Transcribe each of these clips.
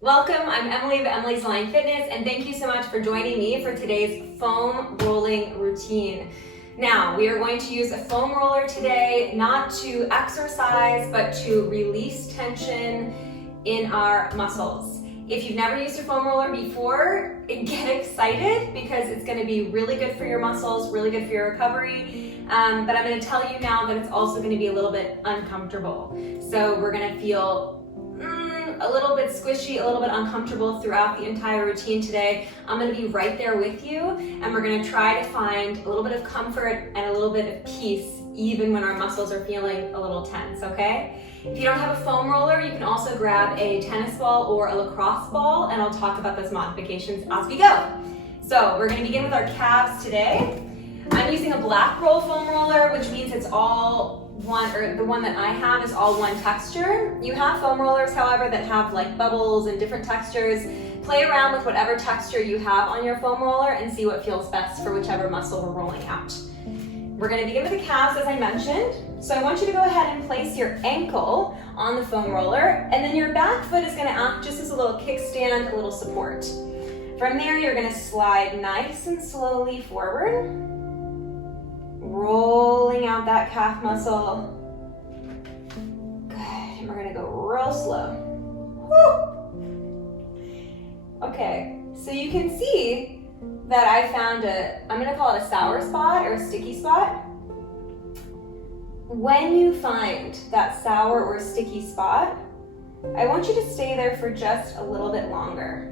Welcome, I'm Emily of Emily's Line Fitness, and thank you so much for joining me for today's foam rolling routine. Now, we are going to use a foam roller today, not to exercise, but to release tension in our muscles. If you've never used a foam roller before, get excited because it's going to be really good for your muscles, really good for your recovery. But I'm going to tell you now that it's also going to be a little bit uncomfortable. So we're going to feel a little bit squishy, a little bit uncomfortable throughout the entire routine today. I'm going to be right there with you, and we're going to try to find a little bit of comfort and a little bit of peace even when our muscles are feeling a little tense, okay? If you don't have a foam roller, you can also grab a tennis ball or a lacrosse ball, and I'll talk about those modifications as we go. So we're going to begin with our calves today. I'm using a black roll foam roller, which means it's all one, or the one that I have is all one texture. You have foam rollers, however, that have like bubbles and different textures. Play around with whatever texture you have on your foam roller and see what feels best for whichever muscle we're rolling out. We're going to begin with the calves, as I mentioned. So I want you to go ahead and place your ankle on the foam roller, and then your back foot is going to act just as a little kickstand, a little support. From there, you're going to slide nice and slowly forward, rolling out that calf muscle. Good, and we're going to go real slow. Woo! Okay, so you can see that I found I'm going to call it a sour spot or a sticky spot. When you find that sour or sticky spot, I want you to stay there for just a little bit longer.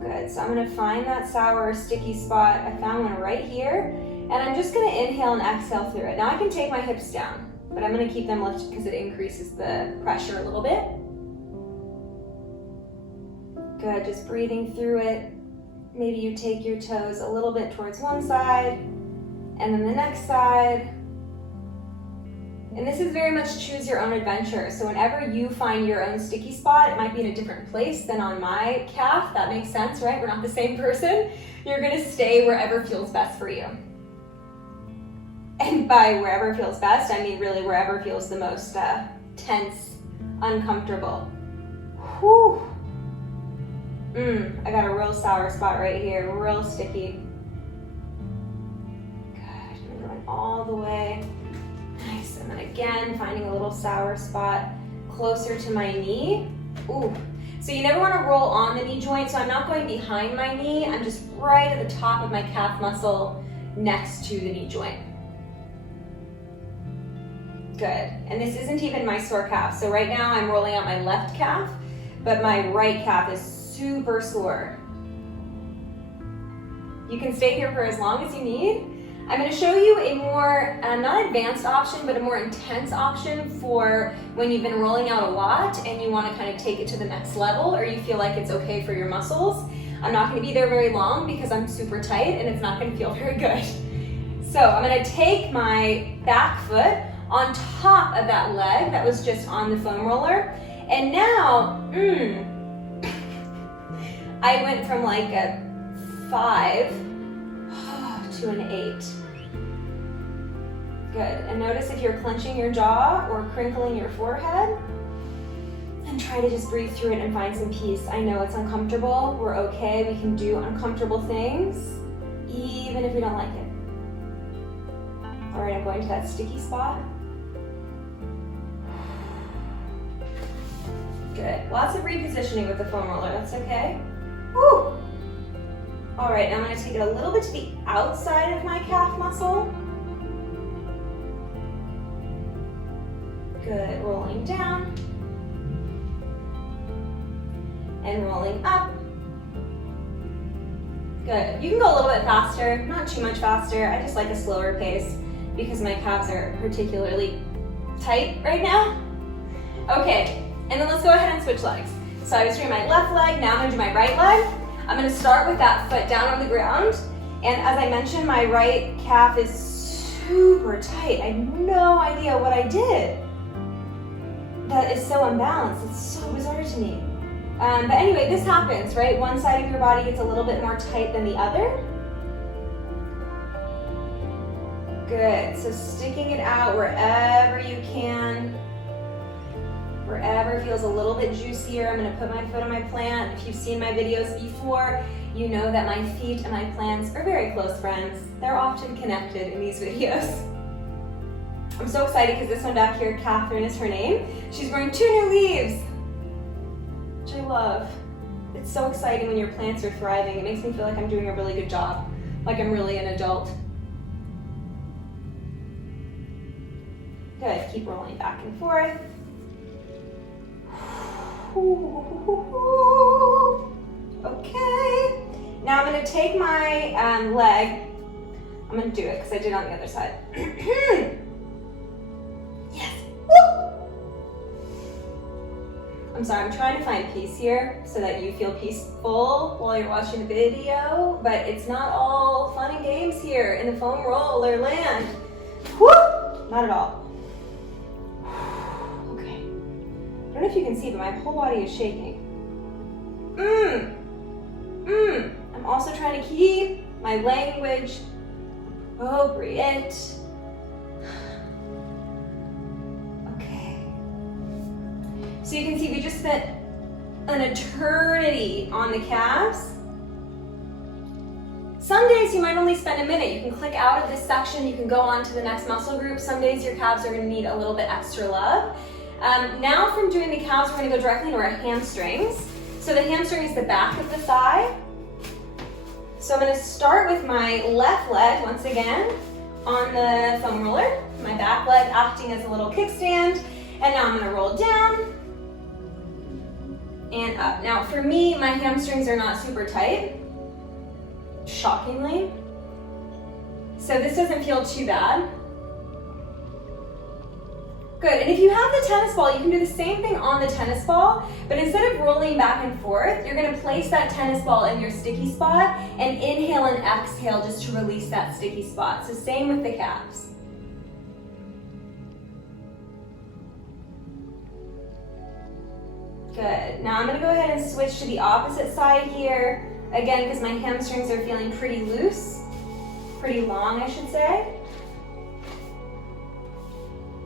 Good, so I'm going to find that sour or sticky spot. I found one right here, and I'm just going to inhale and exhale through it. Now I can take my hips down, but I'm going to keep them lifted because it increases the pressure a little bit. Good, just breathing through it. Maybe you take your toes a little bit towards one side, and then the next side. And this is very much choose your own adventure. So whenever you find your own sticky spot, it might be in a different place than on my calf. That makes sense, right? We're not the same person. You're gonna stay wherever feels best for you. And by wherever feels best, I mean really wherever feels the most tense, uncomfortable. Whew. I got a real sour spot right here, real sticky. Good, I'm going all the way. Nice, and then again, finding a little sour spot closer to my knee. Ooh, so you never want to roll on the knee joint, so I'm not going behind my knee, I'm just right at the top of my calf muscle next to the knee joint. Good, and this isn't even my sore calf. So right now I'm rolling out my left calf, but my right calf is super sore. You can stay here for as long as you need. I'm going to show you a more, not advanced option, but a more intense option for when you've been rolling out a lot and you want to kind of take it to the next level, or you feel like it's okay for your muscles. I'm not going to be there very long because I'm super tight and it's not going to feel very good. So I'm going to take my back foot on top of that leg that was just on the foam roller. And now, I went from like a 5 to an 8. Good, and notice if you're clenching your jaw or crinkling your forehead, and try to just breathe through it and find some peace. I know it's uncomfortable, we're okay, we can do uncomfortable things, even if we don't like it. All right, I'm going to that sticky spot. Good, lots of repositioning with the foam roller, that's okay. Woo! All right, now I'm going to take it a little bit to the outside of my calf muscle. Good, rolling down. And rolling up. Good, you can go a little bit faster, not too much faster. I just like a slower pace because my calves are particularly tight right now. Okay, and then let's go ahead and switch legs. So I was doing my left leg, now I'm going to do my right leg. I'm going to start with that foot down on the ground, and as I mentioned, my right calf is super tight. I have no idea what I did. That is so unbalanced. It's so bizarre to me. But anyway, this happens, right? One side of your body gets a little bit more tight than the other. Good, so sticking it out wherever you can. Wherever feels a little bit juicier, I'm gonna put my foot on my plant. If you've seen my videos before, you know that my feet and my plants are very close friends. They're often connected in these videos. I'm so excited because this one back here, Catherine is her name. She's growing 2 new leaves, which I love. It's so exciting when your plants are thriving. It makes me feel like I'm doing a really good job, like I'm really an adult. Good, keep rolling back and forth. Okay, now I'm gonna take my leg. I'm gonna do it because I did it on the other side. Yes. Woo! I'm sorry, I'm trying to find peace here so that you feel peaceful while you're watching the video, but it's not all fun and games here in the foam roller land. Woo! Not at all. Okay. I don't know if you can see, but my whole body is shaking. I'm also trying to keep my language appropriate. Okay. So you can see we just spent an eternity on the calves. Some days you might only spend a minute. You can click out of this section, you can go on to the next muscle group. Some days your calves are gonna need a little bit extra love. Now from doing the calves, we're gonna go directly into our hamstrings. So the hamstring is the back of the thigh. So I'm gonna start with my left leg once again on the foam roller. My back leg acting as a little kickstand. And now I'm gonna roll down and up. Now for me, my hamstrings are not super tight, shockingly. So this doesn't feel too bad. Good, and if you have the tennis ball, you can do the same thing on the tennis ball, but instead of rolling back and forth, you're gonna place that tennis ball in your sticky spot and inhale and exhale just to release that sticky spot. So same with the calves. Good, now I'm gonna go ahead and switch to the opposite side here. Again, because my hamstrings are feeling pretty loose, pretty long, I should say.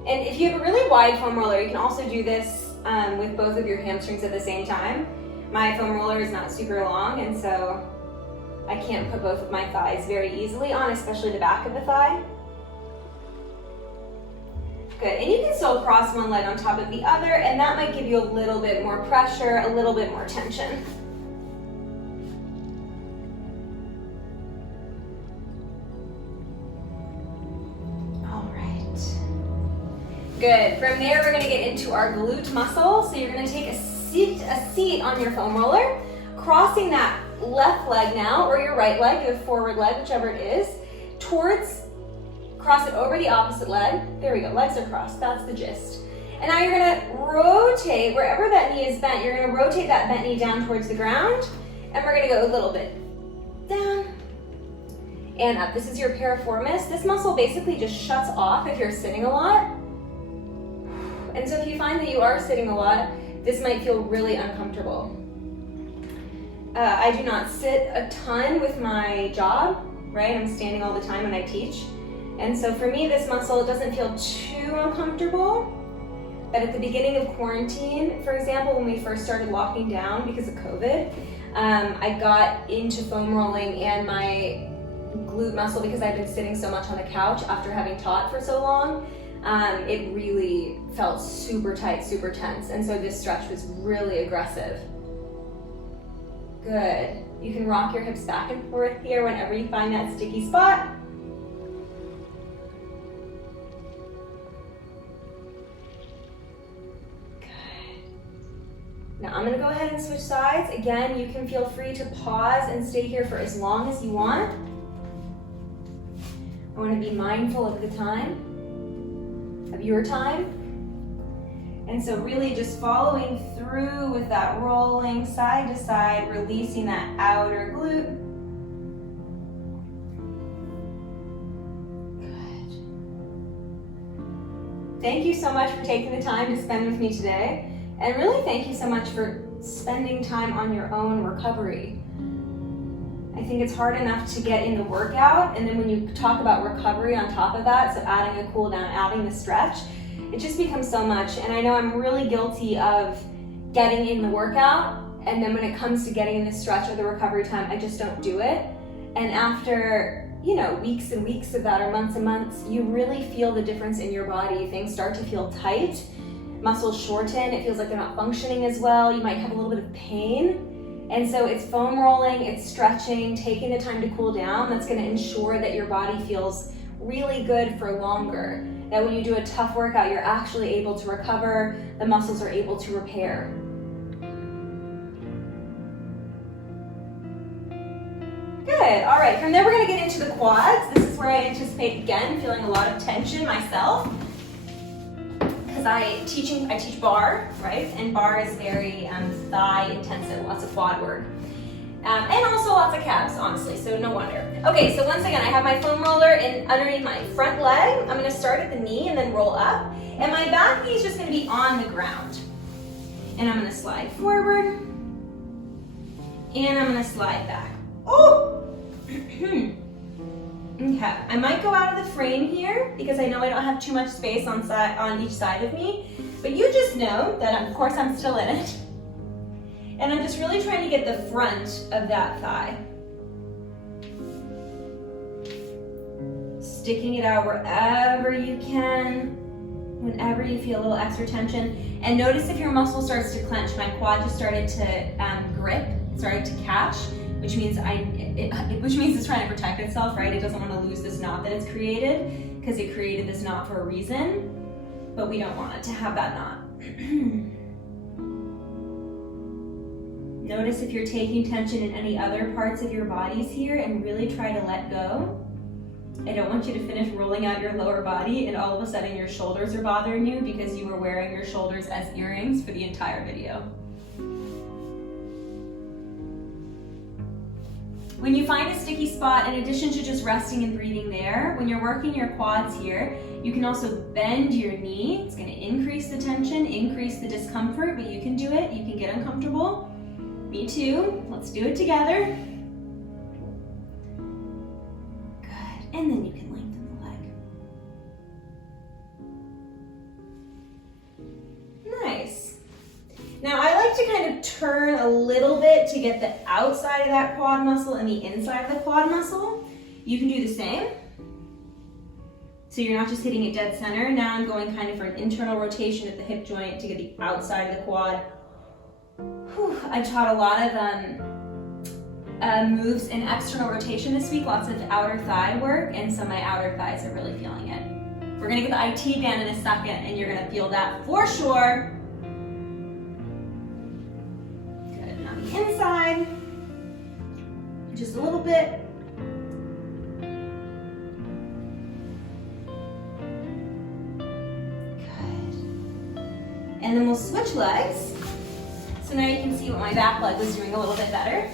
And if you have a really wide foam roller, you can also do this with both of your hamstrings at the same time. My foam roller is not super long, and so I can't put both of my thighs very easily on, especially the back of the thigh. Good, and you can still cross one leg on top of the other, and that might give you a little bit more pressure, a little bit more tension. Good, from there we're gonna get into our glute muscle. So you're gonna take a seat on your foam roller, crossing that left leg now, or your right leg, your forward leg, whichever it is, cross it over the opposite leg. There we go, legs are crossed, that's the gist. And now you're gonna rotate, wherever that knee is bent, you're gonna rotate that bent knee down towards the ground, and we're gonna go a little bit down and up. This is your piriformis. This muscle basically just shuts off if you're sitting a lot. And so if you find that you are sitting a lot, this might feel really uncomfortable. I do not sit a ton with my job, right? I'm standing all the time when I teach. And so for me, this muscle doesn't feel too uncomfortable. But at the beginning of quarantine, for example, when we first started locking down because of COVID, I got into foam rolling and my glute muscle, because I've been sitting so much on the couch after having taught for so long, it really felt super tight, super tense. And so this stretch was really aggressive. Good. You can rock your hips back and forth here whenever you find that sticky spot. Good. Now I'm gonna go ahead and switch sides. Again, you can feel free to pause and stay here for as long as you want. I wanna be mindful of the time. Of your time. And so really just following through with that rolling side to side, releasing that outer glute. Good. Thank you so much for taking the time to spend with me today. And really thank you so much for spending time on your own recovery. I think it's hard enough to get in the workout, and then when you talk about recovery on top of that, so adding a cool down, adding the stretch, it just becomes so much. And I know I'm really guilty of getting in the workout, and then when it comes to getting in the stretch or the recovery time, I just don't do it. And after, you know, weeks and weeks of that, or months and months, you really feel the difference in your body. Things start to feel tight, muscles shorten, it feels like they're not functioning as well. You might have a little bit of pain. And so it's foam rolling, it's stretching, taking the time to cool down. That's gonna ensure that your body feels really good for longer. That when you do a tough workout, you're actually able to recover, the muscles are able to repair. Good, all right, from there we're gonna get into the quads. This is where I anticipate, again, feeling a lot of tension myself. Because I teach bar, right? And bar is very thigh intensive, lots of quad work. And also lots of calves, honestly, so no wonder. Okay, so once again, I have my foam roller underneath my front leg. I'm gonna start at the knee and then roll up. And my back knee is just gonna be on the ground. And I'm gonna slide forward. And I'm gonna slide back. Oh! Okay, I might go out of the frame here because I know I don't have too much space on each side of me, but you just know that of course I'm still in it. And I'm just really trying to get the front of that thigh. Sticking it out wherever you can, whenever you feel a little extra tension. And notice if your muscle starts to clench. My quad just started to grip, started to catch, which means it's trying to protect itself, right? It doesn't want to lose this knot that it's created, because it created this knot for a reason, but we don't want it to have that knot. Notice if you're taking tension in any other parts of your bodies here, and really try to let go. I don't want you to finish rolling out your lower body and all of a sudden your shoulders are bothering you because you were wearing your shoulders as earrings for the entire video. When you find a sticky spot, in addition to just resting and breathing there, when you're working your quads here, you can also bend your knee. It's going to increase the tension, increase the discomfort, but you can do it. You can get uncomfortable. Me too. Let's do it together. Good. And then you can lengthen the leg. Nice. Now I like to kind of turn a little bit to get the outside of that quad muscle and the inside of the quad muscle. You can do the same. So you're not just hitting it dead center. Now I'm going kind of for an internal rotation at the hip joint to get the outside of the quad. I've taught a lot of moves in external rotation this week, lots of outer thigh work, and so my outer thighs are really feeling it. We're gonna get the IT band in a second, and you're gonna feel that for sure. Good, now the inside, just a little bit. Good. And then we'll switch legs. So now you can see what my back leg was doing a little bit better.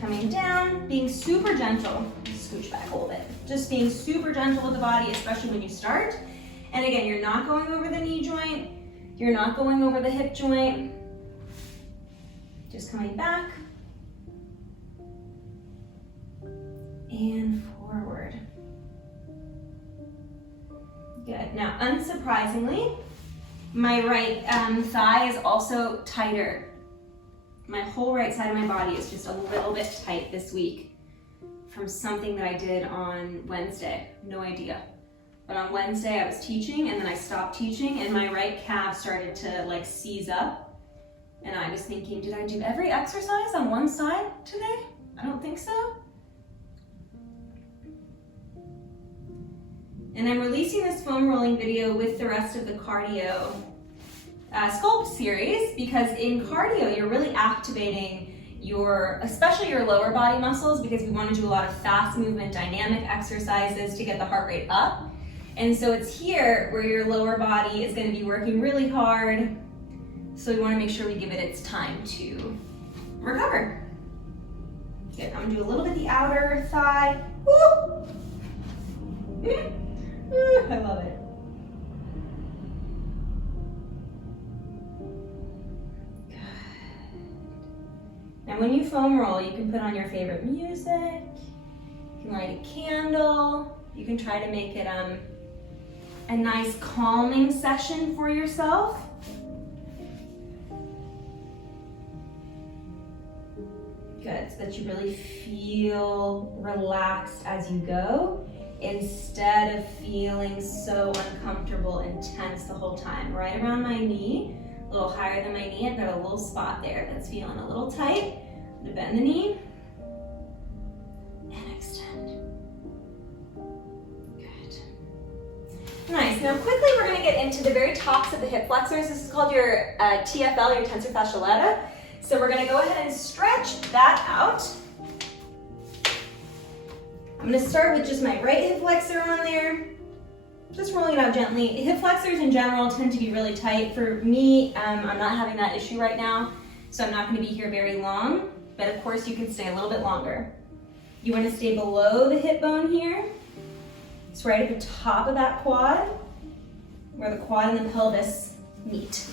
Coming down, being super gentle. Scooch back a little bit. Just being super gentle with the body, especially when you start. And again, you're not going over the knee joint. You're not going over the hip joint. Just coming back. And forward. Good. Now, unsurprisingly, my right thigh is also tighter. My whole right side of my body is just a little bit tight this week from something that I did on Wednesday. No idea. But on Wednesday I was teaching and then I stopped teaching and my right calf started to like seize up. And I was thinking, did I do every exercise on one side today? I don't think so. And I'm releasing this foam rolling video with the rest of the cardio sculpt series because in cardio, you're really activating especially your lower body muscles because we want to do a lot of fast movement, dynamic exercises to get the heart rate up. And so it's here where your lower body is going to be working really hard. So we want to make sure we give it its time to recover. Good, I'm going to do a little bit the outer thigh. Woo! I love it. Good. Now when you foam roll, you can put on your favorite music, you can light a candle, you can try to make it a nice calming session for yourself. Good, so that you really feel relaxed as you go, instead of feeling so uncomfortable and tense the whole time. Right around my knee, a little higher than my knee, I've got a little spot there that's feeling a little tight. I'm gonna bend the knee and extend. Good. Nice, now quickly we're gonna get into the very tops of the hip flexors. This is called your TFL, your Tensor Fascia Latae. So we're gonna go ahead and stretch that out. I'm gonna start with just my right hip flexor on there, just rolling it out gently. Hip flexors in general tend to be really tight. For me, I'm not having that issue right now, so I'm not gonna be here very long, but of course you can stay a little bit longer. You wanna stay below the hip bone here. It's right at the top of that quad, where the quad and the pelvis meet.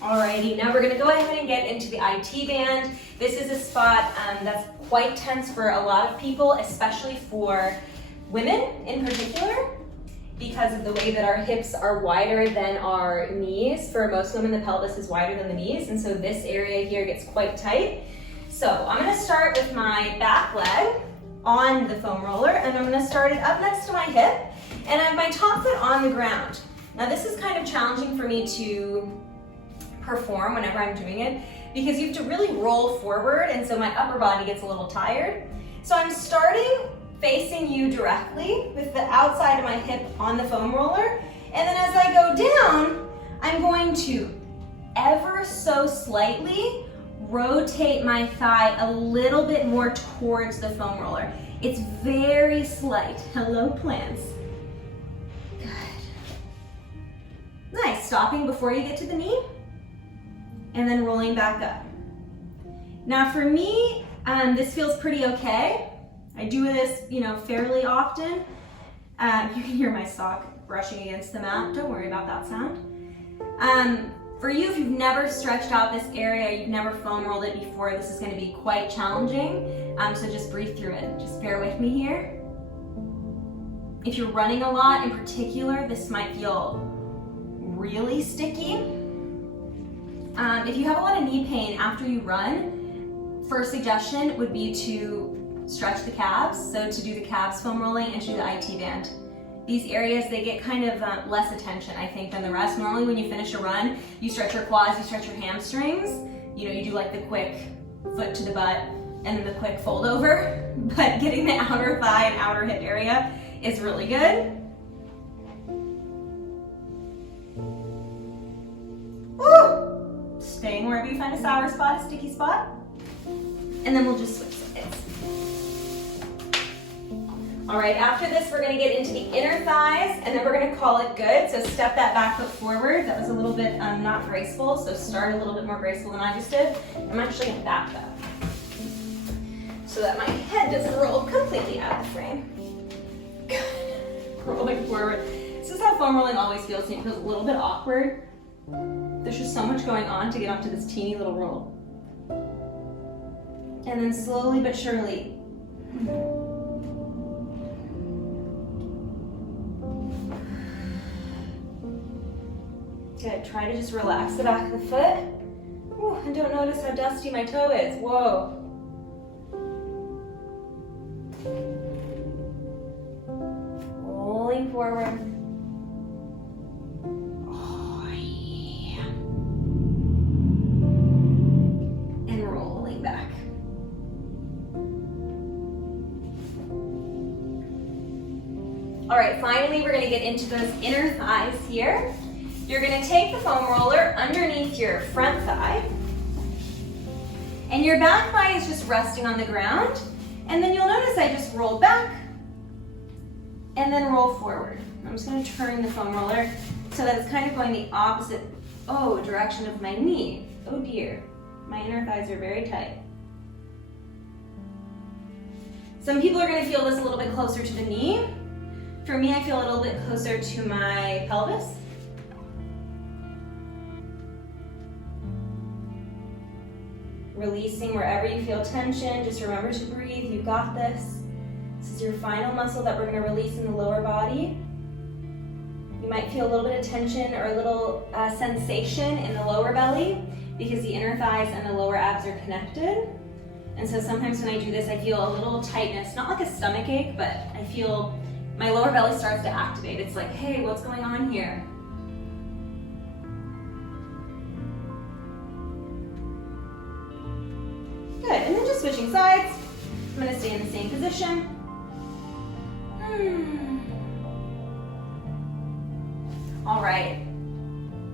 Alrighty, now we're gonna go ahead and get into the IT band. This is a spot that's quite tense for a lot of people, especially for women in particular, because of the way that our hips are wider than our knees. For most women, the pelvis is wider than the knees, and so this area here gets quite tight. So I'm gonna start with my back leg on the foam roller, and I'm gonna start it up next to my hip, and I have my top foot on the ground. Now this is kind of challenging for me to perform whenever I'm doing it, because you have to really roll forward, and so my upper body gets a little tired. So I'm starting facing you directly with the outside of my hip on the foam roller, and then as I go down, I'm going to ever so slightly rotate my thigh a little bit more towards the foam roller. It's very slight. Hello, plants. Good. Nice, stopping before you get to the knee, and then rolling back up. Now for me, this feels pretty okay. I do this, fairly often. You can hear my sock brushing against the mat. Don't worry about that sound. For you, if you've never stretched out this area, you've never foam rolled it before, this is gonna be quite challenging. So just breathe through it. Just bear with me here. If you're running a lot in particular, this might feel really sticky. If you have a lot of knee pain after you run, first suggestion would be to stretch the calves. So to do the calves foam rolling and to do the IT band. These areas, they get kind of less attention, I think, than the rest. Normally when you finish a run, you stretch your quads, you stretch your hamstrings. You do like the quick foot to the butt and then the quick fold over. But getting the outer thigh and outer hip area is really good. Woo! Staying wherever you find a sour spot, a sticky spot. And then we'll just switch sides. All right, after this, we're gonna get into the inner thighs, and then we're gonna call it good. So step that back foot forward. That was a little bit not graceful, so start a little bit more graceful than I just did. I'm actually gonna back up so that my head doesn't roll completely out of the frame. Good. Rolling forward. This is how foam rolling always feels to me. It feels a little bit awkward. There's just so much going on to get onto this teeny little roll. And then slowly but surely. Good, try to just relax the back of the foot. Ooh, and don't notice how dusty my toe is. Whoa. Rolling forward. Oh, yeah. And rolling back. All right, finally, we're gonna get into those inner thighs here. You're gonna take the foam roller underneath your front thigh, and your back thigh is just resting on the ground, and then you'll notice I just roll back and then roll forward. I'm just gonna turn the foam roller so that it's kind of going the opposite direction of my knee. Oh dear, my inner thighs are very tight. Some people are gonna feel this a little bit closer to the knee. For me, I feel a little bit closer to my pelvis. Releasing wherever you feel tension. Just remember to breathe. You got this. This is your final muscle that we're going to release in the lower body. You might feel a little bit of tension or a little sensation in the lower belly because the inner thighs and the lower abs are connected. And so sometimes when I do this, I feel a little tightness, not like a stomach ache, but I feel my lower belly starts to activate. It's like, hey, what's going on here? Good, and then just switching sides. I'm gonna stay in the same position. All right,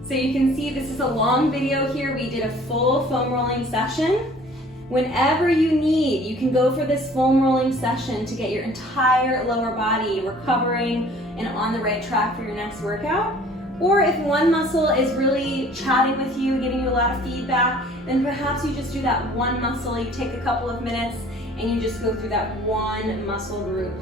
so you can see this is a long video here. We did a full foam rolling session. Whenever you need, you can go for this foam rolling session to get your entire lower body recovering and on the right track for your next workout. Or if one muscle is really chatting with you, giving you a lot of feedback, then perhaps you just do that one muscle. You take a couple of minutes and you just go through that one muscle group.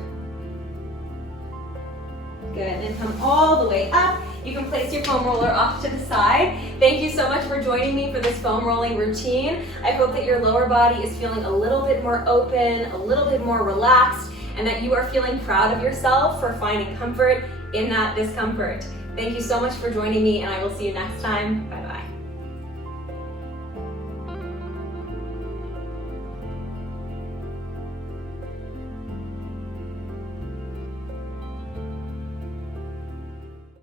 Good, and come all the way up. You can place your foam roller off to the side. Thank you so much for joining me for this foam rolling routine. I hope that your lower body is feeling a little bit more open, a little bit more relaxed, and that you are feeling proud of yourself for finding comfort in that discomfort. Thank you so much for joining me, and I will see you next time. Bye.